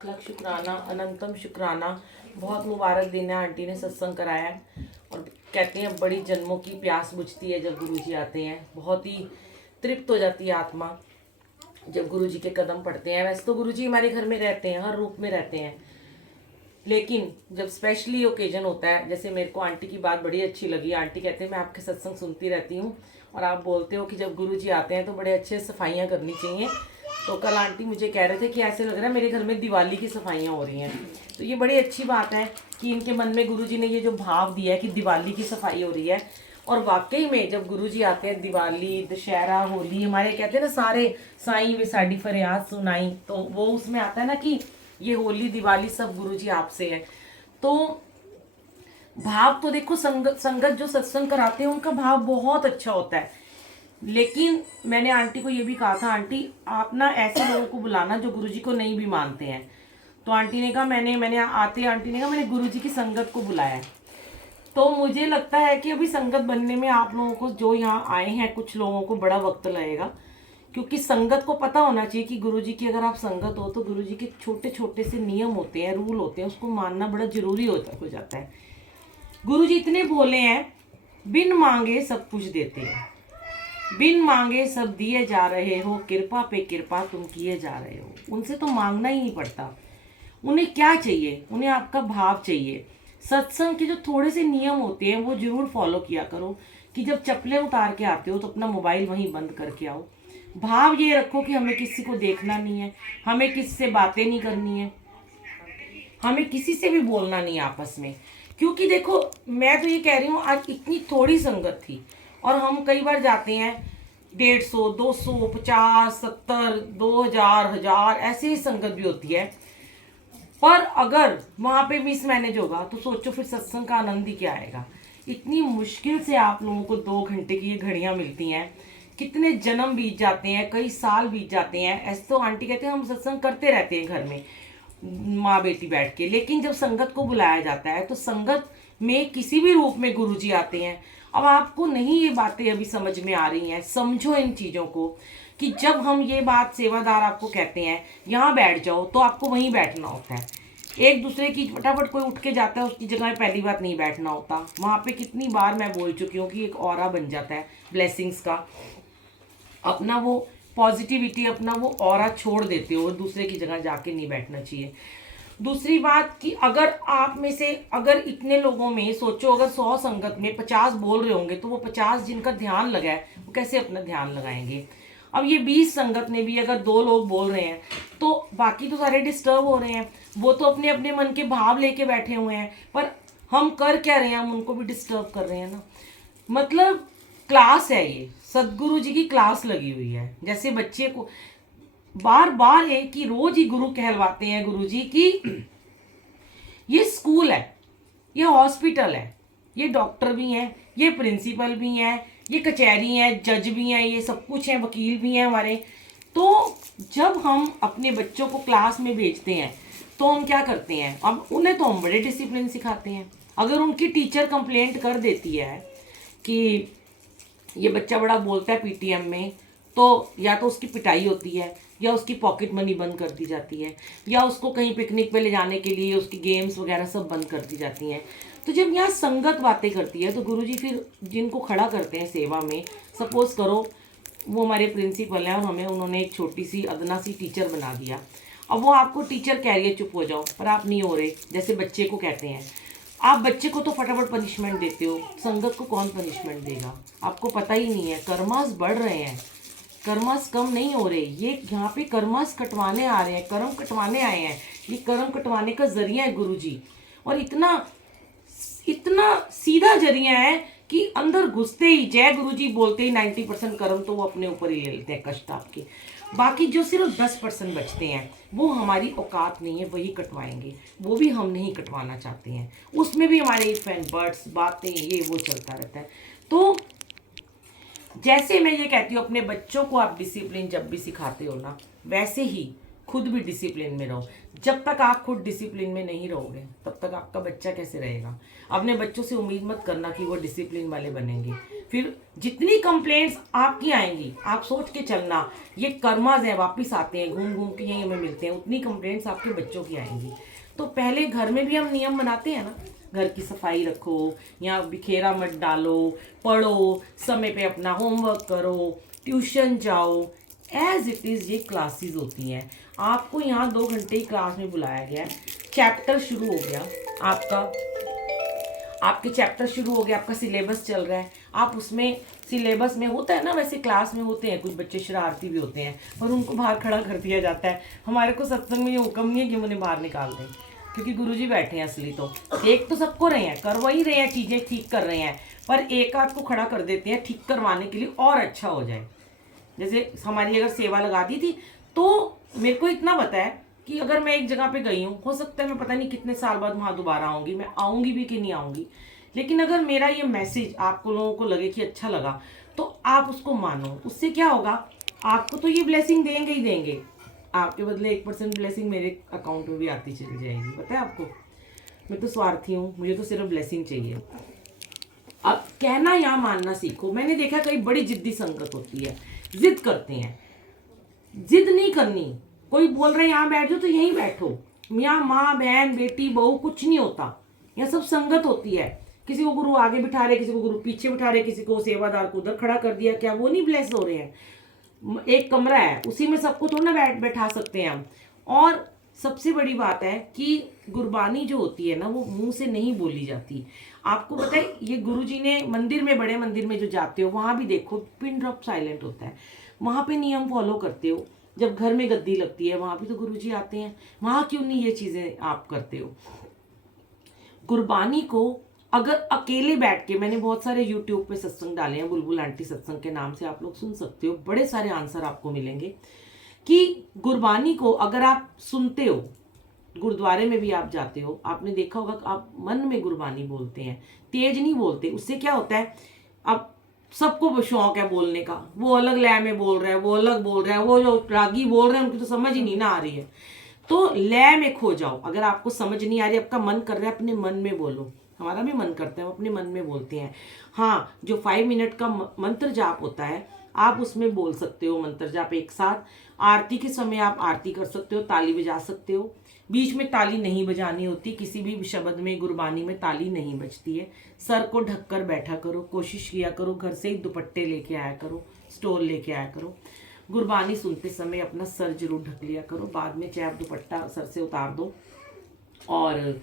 लख शुक्राना, अनंतम शुक्राना। बहुत मुबारक दिन है। आंटी ने सत्संग कराया है और कहते हैं बड़ी जन्मों की प्यास बुझती है जब गुरुजी आते हैं। बहुत ही तृप्त हो जाती है आत्मा जब गुरुजी के कदम पड़ते हैं। वैसे तो गुरुजी हमारे घर में रहते हैं, हर रूप में रहते हैं, लेकिन जब स्पेशली ओकेजन होता है, जैसे मेरे को आंटी की बात बड़ी अच्छी लगी। आंटी कहते हैं मैं आपके सत्संग सुनती रहती हूँ और आप बोलते हो कि जब गुरुजी आते हैं तो बड़े अच्छे सफाइयाँ करनी चाहिए। तो कल आंटी मुझे कह रहे थे कि ऐसे लग रहा है मेरे घर में दिवाली की सफाइयाँ हो रही हैं। तो ये बड़ी अच्छी बात है कि इनके मन में गुरुजी ने ये जो भाव दिया है कि दिवाली की सफाई हो रही है। और वाकई में जब गुरुजी आते हैं, दिवाली, दशहरा, होली, हमारे कहते हैं ना सारे साईं वे साड़ी फरियाद सुनाई, तो वो उसमें आता है ना कि ये होली दिवाली सब गुरुजी आपसे है। तो भाव तो देखो, संगत जो सत्संग कराते हैं उनका भाव बहुत अच्छा होता है। लेकिन मैंने आंटी को ये भी कहा था, आंटी आप ना ऐसे लोगों को बुलाना जो गुरुजी को नहीं भी मानते हैं। तो आंटी ने कहा मैंने आते आंटी ने कहा मैंने गुरुजी की संगत को बुलाया है। तो मुझे लगता है कि अभी संगत बनने में आप लोगों को, जो यहाँ आए हैं, कुछ लोगों को बड़ा वक्त लगेगा, क्योंकि संगत को पता होना चाहिए कि गुरुजी की अगर आप संगत हो तो गुरुजी के छोटे छोटे से नियम होते हैं, रूल होते हैं, उसको मानना बड़ा जरूरी हो जाता है। गुरुजी इतने भोले हैं, बिन मांगे सब कुछ देते हैं, बिन मांगे सब दिए जा रहे हो, कृपा पे कृपा तुम किए जा रहे हो। उनसे तो मांगना ही नहीं पड़ता। उन्हें क्या चाहिए? उन्हें आपका भाव चाहिए। सत्संग के जो थोड़े से नियम होते हैं वो जरूर फॉलो किया करो कि जब चप्पलें उतार के आते हो तो अपना मोबाइल वहीं बंद करके आओ। भाव ये रखो कि हमें किसी को देखना नहीं है, हमें किसी से बातें नहीं करनी है, हमें किसी से भी बोलना नहीं आपस में। क्योंकि देखो, मैं तो ये कह रही हूँ, आज इतनी थोड़ी संगत थी और हम कई बार जाते हैं 150, 200, 50, 70, 2000, 1000 ऐसे ही संगत भी होती है। पर अगर वहां पे मिस मैनेज होगा तो सोचो फिर सत्संग का आनंद ही क्या आएगा। इतनी मुश्किल से आप लोगों को 2 घंटे की ये घड़ियां मिलती हैं, कितने जन्म बीत जाते हैं, कई साल बीत जाते हैं। ऐसे तो आंटी कहते हैं हम सत्संग करते रहते हैं घर में माँ बेटी बैठ के, लेकिन जब संगत को बुलाया जाता है तो संगत में किसी भी रूप में गुरुजी आते हैं। अब आपको नहीं ये बातें अभी समझ में आ रही हैं, समझो इन चीज़ों को कि जब हम ये बात सेवादार आपको कहते हैं यहाँ बैठ जाओ तो आपको वहीं बैठना होता है। एक दूसरे की फटाफट कोई उठ के जाता है उसकी जगह में पहली बात नहीं बैठना होता। वहाँ पे कितनी बार मैं बोल चुकी हूँ कि एक ऑरा बन जाता है ब्लेसिंग्स का, अपना वो पॉजिटिविटी, अपना वो ऑरा छोड़ देते हो, दूसरे की जगह जाके नहीं बैठना चाहिए। दूसरी बात कि अगर आप में से, अगर इतने लोगों में सोचो, अगर 100 संगत में 50 बोल रहे होंगे तो वो 50 जिनका ध्यान लगा है वो कैसे अपना ध्यान लगाएंगे। अब ये 20 संगत में भी अगर 2 लोग बोल रहे हैं तो बाकी तो सारे डिस्टर्ब हो रहे हैं, वो तो अपने अपने मन के भाव लेके बैठे हुए हैं, पर हम कर क्या रहे हैं, हम उनको भी डिस्टर्ब कर रहे हैं ना। मतलब क्लास है ये, सदगुरु जी की क्लास लगी हुई है। जैसे बच्चे को बार बार एक ही रोज ही गुरु कहलवाते हैं गुरु जी की ये स्कूल है, ये हॉस्पिटल है, ये डॉक्टर भी हैं, ये प्रिंसिपल भी हैं, ये कचहरी हैं, जज भी हैं, ये सब कुछ हैं, वकील भी हैं हमारे। तो जब हम अपने बच्चों को क्लास में भेजते हैं तो हम क्या करते हैं, अब उन्हें तो हम बड़े डिसिप्लिन सिखाते हैं। अगर उनकी टीचर कंप्लेंट कर देती है कि ये बच्चा बड़ा बोलता है पीटीएम में, तो या तो उसकी पिटाई होती है, या उसकी पॉकेट मनी बंद कर दी जाती है, या उसको कहीं पिकनिक पे ले जाने के लिए उसकी गेम्स वगैरह सब बंद कर दी जाती हैं। तो जब यहाँ संगत बातें करती है तो गुरुजी फिर जिनको खड़ा करते हैं सेवा में, सपोज करो वो हमारे प्रिंसिपल हैं और हमें उन्होंने एक छोटी सी अदना सी टीचर बना दिया। अब वो आपको टीचर कह रही है चुप हो जाओ, पर आप नहीं हो रहे, जैसे बच्चे को कहते हैं, आप बच्चे को तो फटाफट पनिशमेंट देते हो, संगत को कौन पनिशमेंट देगा? आपको पता ही नहीं है। कर्मास बढ़ रहे हैं, कर्मास कम नहीं हो रहे। ये यहाँ पे कर्मास कटवाने आ रहे हैं, कर्म कटवाने आए हैं। ये कर्म कटवाने का जरिया है गुरुजी, और इतना इतना सीधा जरिया है कि अंदर घुसते ही जय गुरुजी बोलते ही 90% कर्म तो वो अपने ऊपर ही ले लेते हैं, कष्ट आपके। बाकी जो सिर्फ 10% बचते हैं वो हमारी औकात नहीं है, वही कटवाएंगे, वो भी हम नहीं कटवाना चाहते हैं। उसमें भी हमारे इफ एंड बट्स, बातें, ये वो चलता रहता है। तो जैसे मैं ये कहती हूँ, अपने बच्चों को आप डिसिप्लिन जब भी सिखाते हो ना, वैसे ही खुद भी डिसिप्लिन में रहो। जब तक आप खुद डिसिप्लिन में नहीं रहोगे तब तक आपका बच्चा कैसे रहेगा? अपने बच्चों से उम्मीद मत करना कि वो डिसिप्लिन वाले बनेंगे। फिर जितनी कंप्लेंट्स आपकी आएंगी, आप सोच के चलना, ये कर्माज हैं, वापस आते हैं, घूम घूम के यहीं हमें मिलते हैं, उतनी कंप्लेंट्स आपके बच्चों की आएंगी। तो पहले घर में भी हम नियम बनाते हैं ना, घर की सफाई रखो, यहाँ बिखेरा मत डालो, पढ़ो, समय पे अपना होमवर्क करो, ट्यूशन जाओ। एज इट इज़ ये क्लासेस होती हैं। आपको यहाँ 2 घंटे ही क्लास में बुलाया गया है, चैप्टर शुरू हो गया आपका, आपके चैप्टर शुरू हो गया, आपका सिलेबस चल रहा है, आप उसमें सिलेबस में होता है ना, वैसे क्लास में होते हैं कुछ बच्चे शरारती भी होते हैं और उनको बाहर खड़ा कर दिया जाता है। हमारे को सत्संग में ये हुक्म नहीं है कि उन्हें बाहर निकाल दें, क्योंकि गुरुजी बैठे हैं असली तो देख तो सबको रहे हैं, कर वही रहे हैं, चीज़ें ठीक कर रहे हैं, पर एक आध को खड़ा कर देते हैं ठीक करवाने के लिए और अच्छा हो जाए। जैसे हमारी अगर सेवा लगा दी थी तो मेरे को इतना पता है कि अगर मैं एक जगह पे गई हूँ, हो सकता है मैं पता नहीं कितने साल बाद वहाँ दोबारा आऊँगी, मैं आऊँगी भी कि नहीं आऊँगी, लेकिन अगर मेरा ये मैसेज आपको लोगों को लगे कि अच्छा लगा तो आप उसको मानो। उससे क्या होगा, आपको तो ये ब्लेसिंग देंगे ही देंगे, आपके बदले 1% ब्लेसिंग मेरे अकाउंट में भी आती चली जाएगी। पता है आपको, मैं तो स्वार्थी हूँ, मुझे तो सिर्फ ब्लेसिंग चाहिए। अब कहना या मानना सीखो। मैंने देखा कई बड़ी जिद्दी संगत होती है, जिद करते हैं। जिद नहीं करनी, कोई बोल रहे यहाँ बैठ जाओ तो यहीं बैठो। यहाँ माँ बहन बेटी बहू कुछ नहीं होता, यहाँ सब संगत होती है। किसी को गुरु आगे बिठा रहे, किसी को गुरु पीछे बिठा रहे, किसी को सेवादार को उधर खड़ा कर दिया, क्या वो नहीं ब्लेस हो रहे हैं? एक कमरा है, उसी में सबको थोड़ा ना बैठा सकते हैं हम। और सबसे बड़ी बात है कि गुरबानी जो होती है ना, वो मुंह से नहीं बोली जाती। आपको पता है, ये गुरुजी ने मंदिर में, बड़े मंदिर में जो जाते हो वहाँ भी देखो पिन ड्रॉप साइलेंट होता है, वहाँ पे नियम फॉलो करते हो। जब घर में गद्दी लगती है वहाँ भी तो गुरुजी आते हैं, वहाँ क्यों नहीं ये चीज़ें आप करते हो? गुरबानी को अगर अकेले बैठ के, मैंने बहुत सारे यूट्यूब पे सत्संग डाले हैं, बुलबुल आंटी सत्संग के नाम से आप लोग सुन सकते हो, बड़े सारे आंसर आपको मिलेंगे कि गुरबानी को अगर आप सुनते हो, गुरुद्वारे में भी आप जाते हो, आपने देखा होगा कि आप मन में गुरबानी बोलते हैं, तेज नहीं बोलते। उससे क्या होता है, अब सबको शौक है बोलने का, वो अलग लय में बोल रहा है, वो अलग बोल रहा है, वो जो रागी बोल रहे हैं उनकी तो समझ ही नहीं ना आ रही है। तो लय में खो जाओ। अगर आपको समझ नहीं आ रही, आपका मन कर रहा है, अपने मन में बोलो। हमारा भी मन करता है, हम अपने मन में बोलते हैं। हाँ, जो 5 मिनट का मंत्र जाप होता है, आप उसमें बोल सकते हो मंत्र जाप एक साथ। आरती के समय आप आरती कर सकते हो, ताली बजा सकते हो। बीच में ताली नहीं बजानी होती, किसी भी शब्द में, गुरबानी में ताली नहीं बजती है। सर को ढककर बैठा करो, कोशिश किया करो घर से ही दुपट्टे लेके आया करो, स्टोल लेके आया करो। गुरबानी सुनते समय अपना सर जरूर ढक लिया करो, बाद में चाहे आप दुपट्टा सर से उतार दो। और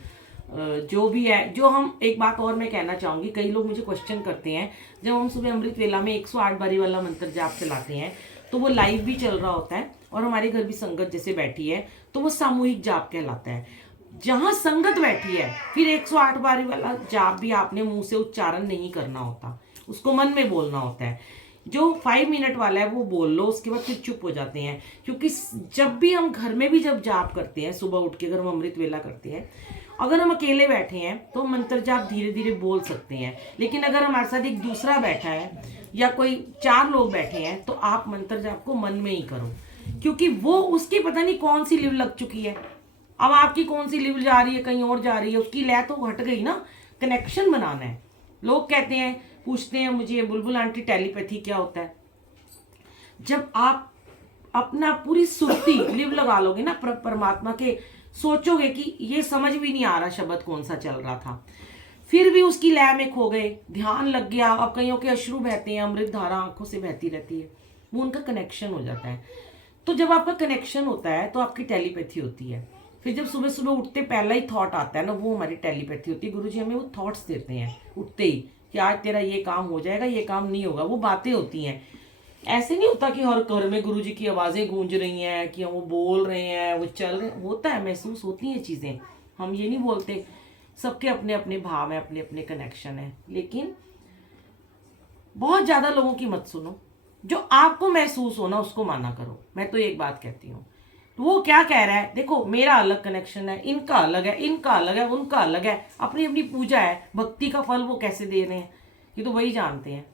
जो भी है, जो हम, एक बात और मैं कहना चाहूँगी, कई लोग मुझे क्वेश्चन करते हैं, जब हम सुबह अमृत वेला में 108 बारी वाला मंत्र जाप चलाते हैं तो वो लाइव भी चल रहा होता है और हमारे घर भी संगत जैसे बैठी है, तो वो सामूहिक जाप कहलाता है। जहाँ संगत बैठी है, फिर 108 बारी वाला जाप भी आपने मुंह से उच्चारण नहीं करना होता, उसको मन में बोलना होता है। जो 5 मिनट वाला है वो बोल लो, उसके बाद फिर चुप हो जाते हैं। क्योंकि जब भी हम घर में भी जब जाप करते हैं, सुबह उठ के अगर हम अमृत वेला करते हैं, अगर हम अकेले बैठे हैं तो मंत्र जाप धीरे धीरे बोल सकते हैं, लेकिन अगर हमारे साथ एक दूसरा बैठा है या कोई 4 लोग बैठे हैं तो आप मंत्र जाप को मन में ही करो, क्योंकि वो, उसकी पता नहीं कौन सी लिव लग चुकी है। अब आपकी कौन सी लिव जा रही है, कहीं और जा रही है, उसकी लय तो हट गई ना। कनेक्शन बनाना है। लोग कहते हैं, पूछते हैं मुझे, बुलबुल आंटी टेलीपैथी क्या होता है? जब आप अपना पूरी सुरती लिव लगा लोगे ना परमात्मा के, सोचोगे कि ये समझ भी नहीं आ रहा शब्द कौन सा चल रहा था, फिर भी उसकी लय में खो गए, ध्यान लग गया। अब कईयों के अश्रु बहते हैं, अमृत धारा आंखों से बहती रहती है, वो उनका कनेक्शन हो जाता है। तो जब आपका कनेक्शन होता है तो आपकी टेलीपैथी होती है। फिर जब सुबह सुबह उठते पहला ही थॉट आता है ना, वो हमारी टेलीपैथी होती है। गुरुजी हमें वो थॉट्स देते हैं उठते ही कि आज तेरा ये काम हो जाएगा, ये काम नहीं होगा। वो बातें होती हैं। ऐसे नहीं होता कि हर घर में गुरुजी की आवाज़ें गूंज रही हैं, कि वो बोल रहे हैं, वो चल रहे हैं। होता है, महसूस होती हैं चीज़ें, हम ये नहीं बोलते। सबके अपने अपने भाव हैं, अपने अपने कनेक्शन हैं, लेकिन बहुत ज़्यादा लोगों की मत सुनो। जो आपको महसूस हो ना, उसको माना करो। मैं तो एक बात कहती हूँ, वो क्या कह रहा है, देखो मेरा अलग कनेक्शन है, इनका अलग है, इनका अलग है, उनका अलग है, अपनी अपनी पूजा है। भक्ति का फल वो कैसे दे रहे हैं, ये तो वही जानते हैं।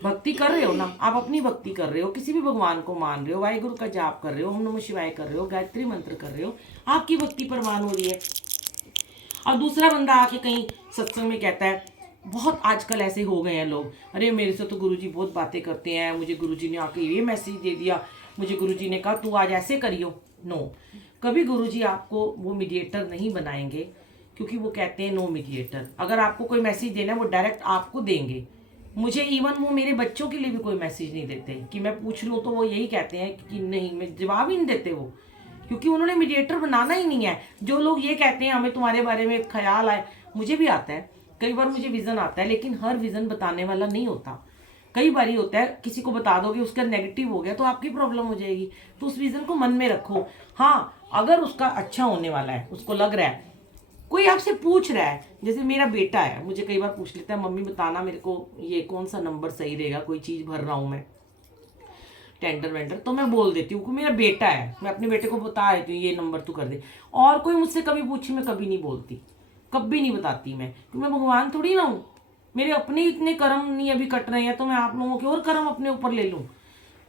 भक्ति कर रहे हो ना, आप अपनी भक्ति कर रहे हो, किसी भी भगवान को मान रहे हो, वाहिगुरु का जाप कर रहे हो, ओम नमः शिवाय कर रहे हो, गायत्री मंत्र कर रहे हो, आपकी भक्ति प्रमाण हो रही है। और दूसरा बंदा आके कहीं सत्संग में कहता है बहुत आजकल ऐसे हो गए हैं लोग, अरे मेरे से तो गुरुजी बहुत बातें करते हैं, मुझे गुरुजी ने आके ये मैसेज दे दिया, मुझे गुरुजी ने कहा तू आज ऐसे करियो। नो, कभी गुरुजी आपको वो मीडिएटर नहीं बनाएंगे, क्योंकि वो कहते हैं नो मीडिएटर। अगर आपको कोई मैसेज देना है वो डायरेक्ट आपको देंगे। मुझे इवन वो मेरे बच्चों के लिए भी कोई मैसेज नहीं देते कि मैं पूछ लूँ तो वो यही कहते हैं कि नहीं, मैं जवाब ही नहीं देते वो, क्योंकि उन्होंने मीडिएटर बनाना ही नहीं है। जो लोग ये कहते हैं हमें तुम्हारे बारे में ख्याल आए, मुझे भी आता है कई बार, मुझे विजन आता है, लेकिन हर विजन बताने वाला नहीं होता। कई बार होता है किसी को बता दोगे उसका नेगेटिव हो गया तो आपकी प्रॉब्लम हो जाएगी, तो उस विजन को मन में रखो। हाँ, अगर उसका अच्छा होने वाला है, उसको लग रहा है, कोई आपसे पूछ रहा है, जैसे मेरा बेटा है, मुझे कई बार पूछ लेता है मम्मी बताना मेरे को ये कौन सा नंबर सही रहेगा, कोई चीज़ भर रहा हूँ मैं टेंडर वेंडर, तो मैं बोल देती हूँ, मेरा बेटा है, मैं अपने बेटे को बता देती हूँ ये नंबर तू कर दे। और कोई मुझसे कभी पूछी मैं कभी नहीं बोलती, कभी नहीं बताती मैं, क्योंकि मैं भगवान थोड़ी ना हूँ, मेरे अपने इतने कर्म नहीं अभी कट रहे हैं तो मैं आप लोगों के और कर्म अपने ऊपर ले लूँ।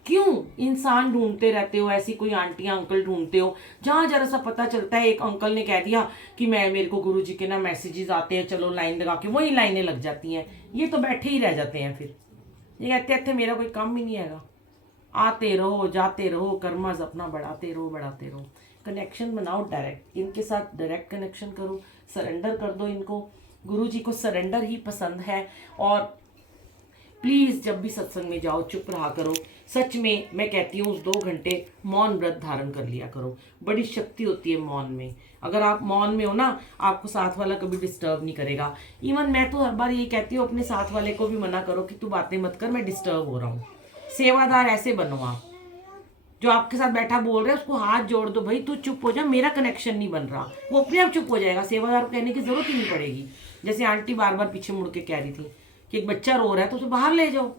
क्यों इंसान ढूंढते रहते हो, ऐसी कोई आंटियां अंकल ढूंढते हो जहाँ जरा सा पता चलता है, एक अंकल ने कह दिया कि मेरे को गुरुजी के ना मैसेजेस आते हैं, चलो लाइन लगा के, वही लाइनें लग जाती हैं, ये तो बैठे ही रह जाते हैं। फिर ये कहते मेरा कोई काम ही नहीं है, आते रहो जाते रहो, कर्माज अपना बढ़ाते रहो। कनेक्शन बनाओ डायरेक्ट, इनके साथ डायरेक्ट कनेक्शन करो, सरेंडर कर दो इनको। गुरुजी को सरेंडर ही पसंद है। और प्लीज़ जब भी सत्संग में जाओ चुप रहा करो। सच में मैं कहती हूँ उस 2 घंटे मौन व्रत धारण कर लिया करो, बड़ी शक्ति होती है मौन में। अगर आप मौन में हो ना, आपको साथ वाला कभी डिस्टर्ब नहीं करेगा। इवन मैं तो हर बार यही कहती हूँ अपने साथ वाले को भी मना करो कि तू बातें मत कर, मैं डिस्टर्ब हो रहा हूँ। सेवादार ऐसे बनो आप, जो आपके साथ बैठा बोल रहे हैं उसको हाथ जोड़ दो, भाई तू चुप हो जा, मेरा कनेक्शन नहीं बन रहा, वो अपने आप चुप हो जाएगा। सेवादार को कहने की जरूरत ही नहीं पड़ेगी। जैसे आंटी बार बार पीछे मुड़ के कह रही थी कि एक बच्चा रो रहा है तो उसे बाहर ले जाओ,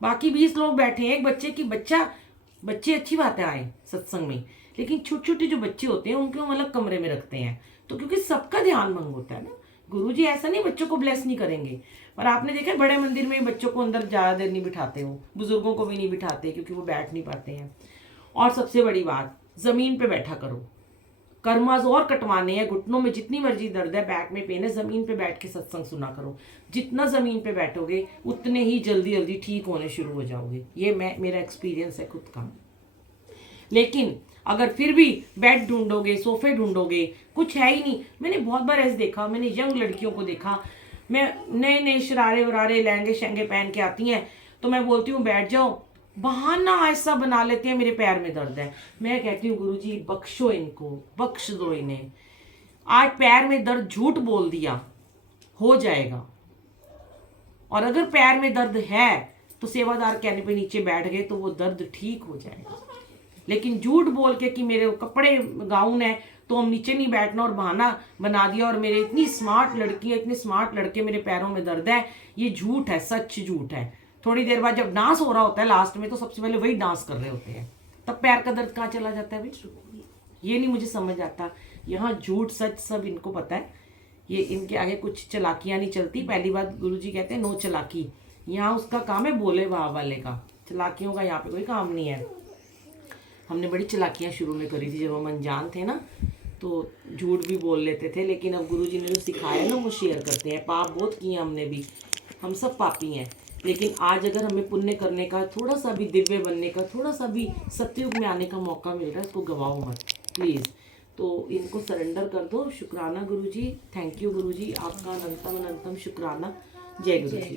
बाकी 20 लोग बैठे हैं, एक बच्चे अच्छी बात है आए सत्संग में, लेकिन छोटे छोटे जो बच्चे होते हैं उनको हम अलग कमरे में रखते हैं, तो क्योंकि सबका ध्यान भंग होता है ना। गुरुजी ऐसा नहीं बच्चों को ब्लेस नहीं करेंगे, पर आपने देखा बड़े मंदिर में बच्चों को अंदर ज़्यादा देर नहीं बिठाते, हो बुजुर्गों को भी नहीं बिठाते क्योंकि वो बैठ नहीं पाते हैं। और सबसे बड़ी बात, जमीन पे बैठा करो, कर्माज और कटवाने हैं, घुटनों में जितनी मर्जी दर्द है, बैक में पेन है, जमीन पे बैठ के सत्संग सुना करो। जितना जमीन पे बैठोगे उतने ही जल्दी जल्दी ठीक होने शुरू हो जाओगे, ये मेरा एक्सपीरियंस है खुद का। लेकिन अगर फिर भी बेड ढूंढोगे, सोफे ढूंढोगे, कुछ है ही नहीं। मैंने बहुत बार ऐसे देखा, मैंने यंग लड़कियों को देखा, मैं नए नए शरारे वरारे लहंगे शहंगे पहन के आती हैं तो मैं बोलती हूँ बैठ जाओ, बहाना ऐसा बना लेते हैं मेरे पैर में दर्द है। मैं कहती हूँ गुरुजी बख्शो इनको, बख्श दो इन्हें, आज पैर में दर्द झूठ बोल दिया, हो जाएगा। और अगर पैर में दर्द है तो सेवादार कहने पे नीचे बैठ गए तो वो दर्द ठीक हो जाएगा। लेकिन झूठ बोल के कि मेरे कपड़े गाउन है तो हम नीचे नहीं बैठना और बहाना बना दिया, और मेरे इतनी स्मार्ट लड़की है, इतने स्मार्ट लड़के, मेरे पैरों में दर्द है, ये झूठ है, सच झूठ है। थोड़ी देर बाद जब डांस हो रहा होता है लास्ट में, तो सबसे पहले वही डांस कर रहे होते हैं, तब पैर का दर्द कहाँ चला जाता है भाई? ये नहीं मुझे समझ आता। यहाँ झूठ सच सब इनको पता है, ये इनके आगे कुछ चलाकियाँ नहीं चलती। पहली बात गुरुजी कहते हैं नो चलाकी, यहाँ उसका काम है बोले वाह वाले का, चलाकियों का यहाँ पे कोई काम नहीं है। हमने बड़ी चलाकियाँ शुरू में करी थी जब हम अनजान थे ना, तो झूठ भी बोल लेते थे, लेकिन अब गुरुजी ने जो सिखाया ना वो शेयर करते हैं। पाप बहुत किए हमने भी, हम सब पापी हैं, लेकिन आज अगर हमें पुण्य करने का, थोड़ा सा भी दिव्य बनने का, थोड़ा सा भी सत्युग में आने का मौका मिल रहा है, इसको गवाओ मत प्लीज़। तो इनको सरेंडर कर दो। शुक्राना गुरुजी, थैंक यू गुरुजी, आपका अनंतम अनंतम शुक्राना। जय गुरुजी।